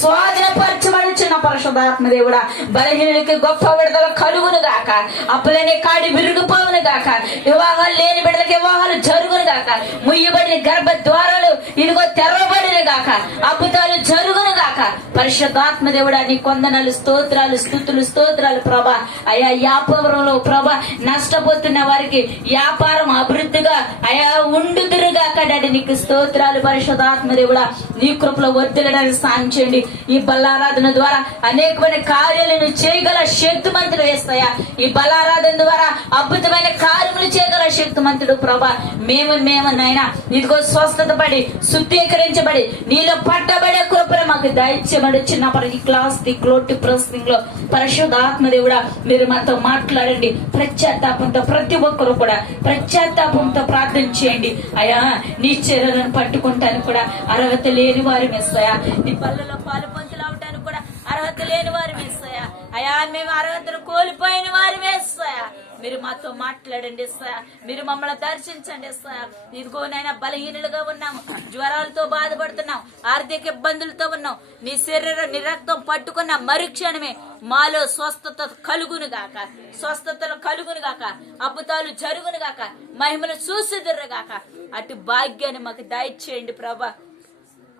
స్వాధీనపరచబడుచున్న పరిశుద్ధాత్మ దేవుడా, బలహీనులకి గొప్ప విడుదల కలుగును గాక, అప్పులనే కాడి విరిగిపోవును గాక, వివాహాలు లేని బిడ్డలకి వివాహాలు జరుగును గాక, ముయ్యబడిన గర్భ ద్వారాలు ఇదిగో తెరవబడిన గాక, అద్భుతాలు జరుగును గాక. పరిశుద్ధాత్మ దేవుడా, నీ కొందనాలు, స్తోత్రాలు, స్తుతులు, స్తోత్రాలు ప్రభా. అయా వ్యాపారంలో ప్రభా నష్టపోతున్న వారికి వ్యాపారం అభివృద్ధిగా అయా ఉండుదురుగాక డాడీ, నీకు స్తోత్రాలు. పరిశుద్ధాత్మ దేవుడా, నీ కృపలో వర్ధిల్లడానికి సాయం చేయండి. ఈ బలారాధన ద్వారా అనేకమైన కార్యాలను చేయగల శక్తిమంతుడు వేస్తాయా. ఈ బలారాధన ద్వారా అద్భుతమైన కార్యములు చేయగల శక్తిమంతుడు ప్రభా. మేము నైనా ఇదిగో స్వస్థత పడి శుద్ధీకరించబడి నీలో పట్టబడే కృపను మాకు దయచేయబడి చిన్నప్పటి క్లాస్ ది క్లోటి ప్రొసెసింగ్ లో పరిశుద్ధాత్మ దేవుడా మీరు మాతో మాట్లాడండి. ప్రత్యాత్తాపంతో ప్రతి ఒక్కరు కూడా ప్రత్యాత్తాపంతో ప్రార్థన చేయండి. అయా నీ చర్యలను పట్టుకుంటానికి కూడా అర్హత లేని వారు మెస్సయా, నీ పళ్ళలో పాలు పంచులు అవటానికి కూడా అర్హత లేని వారు మెస్సయా. అయా మేము అర్హతను కోల్పోయిన వారు మెస్సయా. మీరు మాతో మాట్లాడండి సార్, మీరు మమ్మల్ని దర్శించండి సార్. ఇదిగోనైనా బలహీనులుగా ఉన్నాము, జ్వరాలతో బాధపడుతున్నాం, ఆర్థిక ఇబ్బందులతో ఉన్నాం. నీ శరీరం నీ రక్తం పట్టుకున్న మరుక్షణమే మాలో స్వస్థత కలుగును గాక, స్వస్థతలు కలుగును గాక, అద్భుతాలు జరుగును గాక, మహిమను చూసిదురు గాక. అటు భాగ్యాన్ని మాకు దయచేయండి ప్రభా.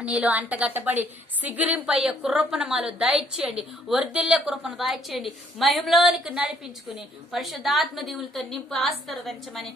నీలో అంటగట్టబడి సిగురింపయ్యే కృపను మాలో దయచేయండి, వర్ధిల్లే కృపను దయచేయండి, మహిమలోనికి నడిపించుకుని పరిశుద్ధాత్మ దీవులతో నింపు ఆశీర్వదించమని